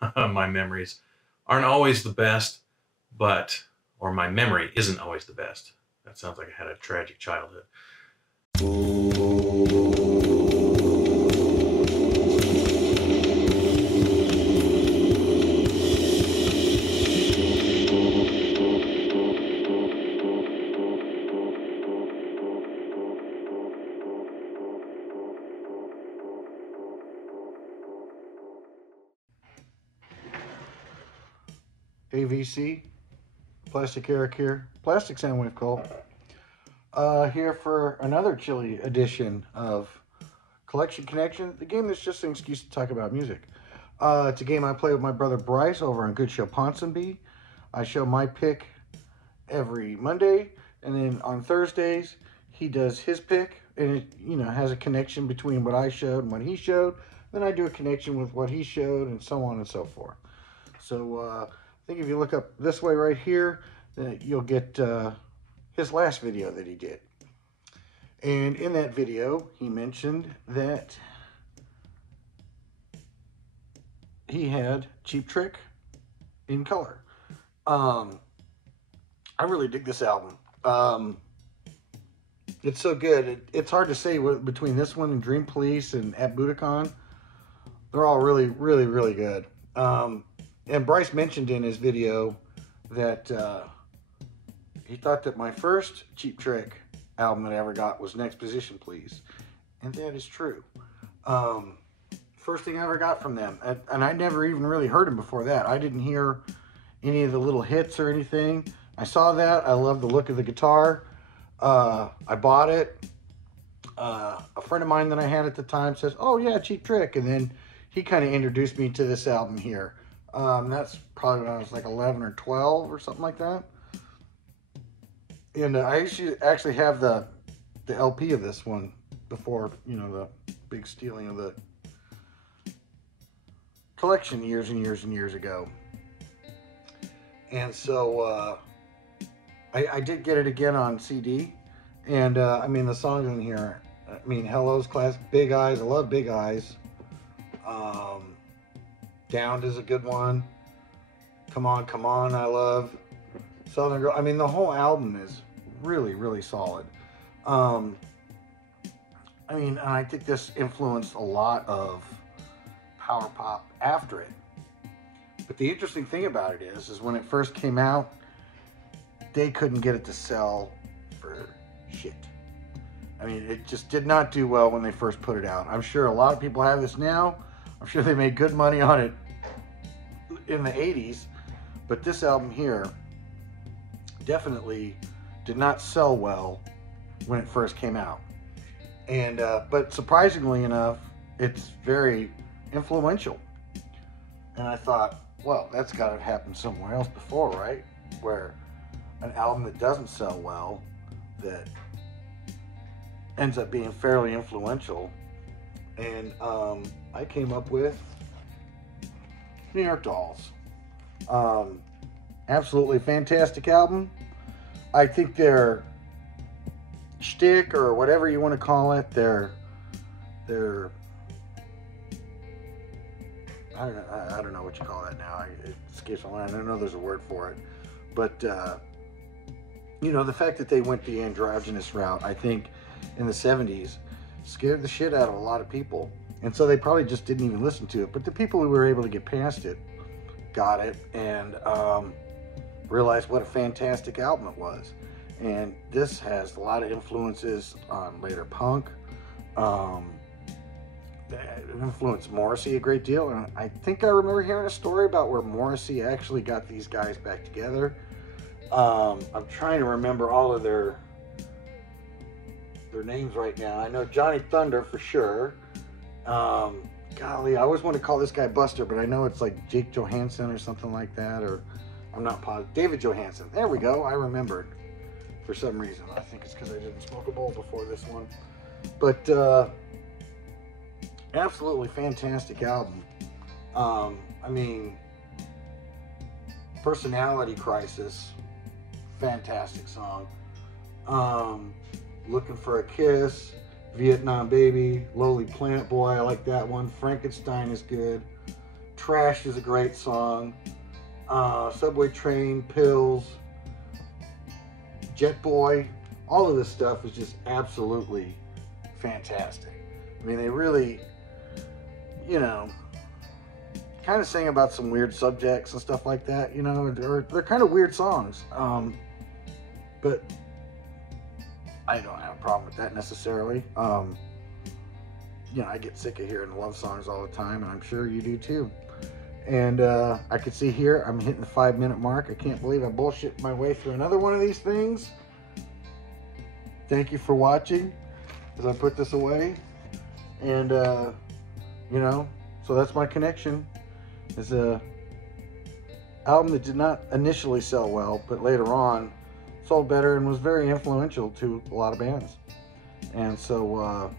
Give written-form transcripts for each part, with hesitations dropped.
My memories aren't always the best, or my memory isn't always the best. That sounds like I had a tragic childhood. AVC, Plastic Eric here, Plastic Soundwave Call. Here for another chilly edition of Collection Connection, the game that's just an excuse to talk about music. It's a game I play with my brother Bryce over on Good Show Ponsonby. I show my pick every Monday, and then on Thursdays he does his pick, and it has a connection between what I showed and what he showed. Then I do a connection with what he showed, and so on and so forth. So I think if you look up this way right here, then you'll get his last video that he did. And in that video, he mentioned that he had Cheap Trick in color. I really dig this album. It's so good. It's hard to say between this one and Dream Police and At Budokan. They're all really, really, really good. And Bryce mentioned in his video that he thought that my first Cheap Trick album that I ever got was Next Position Please. And that is true. First thing I ever got from them. And I never even really heard them before that. I didn't hear any of the little hits or anything. I saw that. I loved the look of the guitar. I bought it. A friend of mine that I had at the time says, "Oh yeah, Cheap Trick." And then he kind of introduced me to this album here. That's probably when I was like 11 or 12 or something like that. And I actually have the LP of this one before, the big stealing of the collection years and years and years ago. And so I did get it again on CD. And the songs in here, Hello's classic, Big Eyes, I love Big Eyes. Downed is a good one. Come On, Come On, I love. Southern Girl. The whole album is really, really solid. And I think this influenced a lot of power pop after it. But the interesting thing about it is when it first came out, they couldn't get it to sell for shit. It just did not do well when they first put it out. I'm sure a lot of people have this now. I'm sure they made good money on it in the 80s, but this album here definitely did not sell well when it first came out. And but surprisingly enough, it's very influential. And I thought, well, that's got to happen somewhere else before, right? Where an album that doesn't sell well, that ends up being fairly influential. And I came up with New York Dolls. Absolutely fantastic album. I think their shtick, or whatever you want to call it, their I don't know what you call that now. It escapes my mind. I know there's a word for it, but the fact that they went the androgynous route, I think, in the 70s, scared the shit out of a lot of people. And so they probably just didn't even listen to it. But the people who were able to get past it got it and realized what a fantastic album it was. And this has a lot of influences on later punk. It influenced Morrissey a great deal. And I think I remember hearing a story about where Morrissey actually got these guys back together. I'm trying to remember all of their names right now. I know Johnny Thunder for sure. Golly, I always want to call this guy Buster, but I know it's like Jake Johansson or something like that, or I'm not positive. David Johansson. There we go. I remembered for some reason. I think it's because I didn't smoke a bowl before this one. But absolutely fantastic album. Personality Crisis, fantastic song. Looking for a Kiss, Vietnam Baby, Lowly Planet Boy, I like that one. Frankenstein is good. Trash is a great song. Subway Train, Pills, Jet Boy, all of this stuff is just absolutely fantastic. I mean, they really, you know, kind of sing about some weird subjects and stuff like that, you know. They're kind of weird songs, but I don't have a problem with that necessarily. You know, I get sick of hearing love songs all the time, and I'm sure you do too. And I can see here I'm hitting the 5-minute mark. I can't believe I bullshit my way through another one of these things. Thank you for watching as I put this away. And you know, so that's my connection. It's a album that did not initially sell well, but later on sold better and was very influential to a lot of bands. And so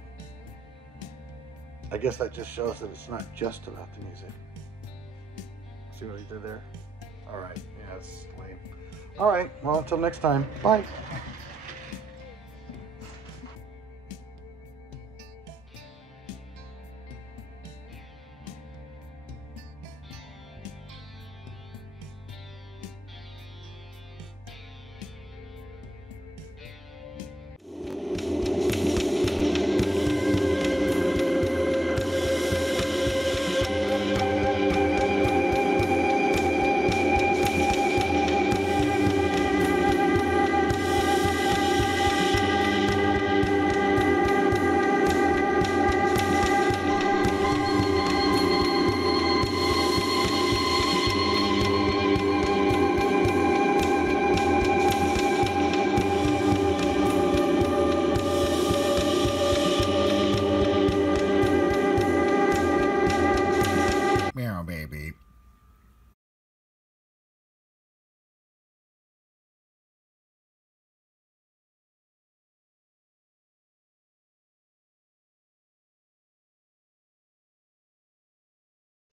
I guess that just shows that it's not just about the music. See what he did there? All right. Yeah, it's lame. All right. Well, until next time. Bye.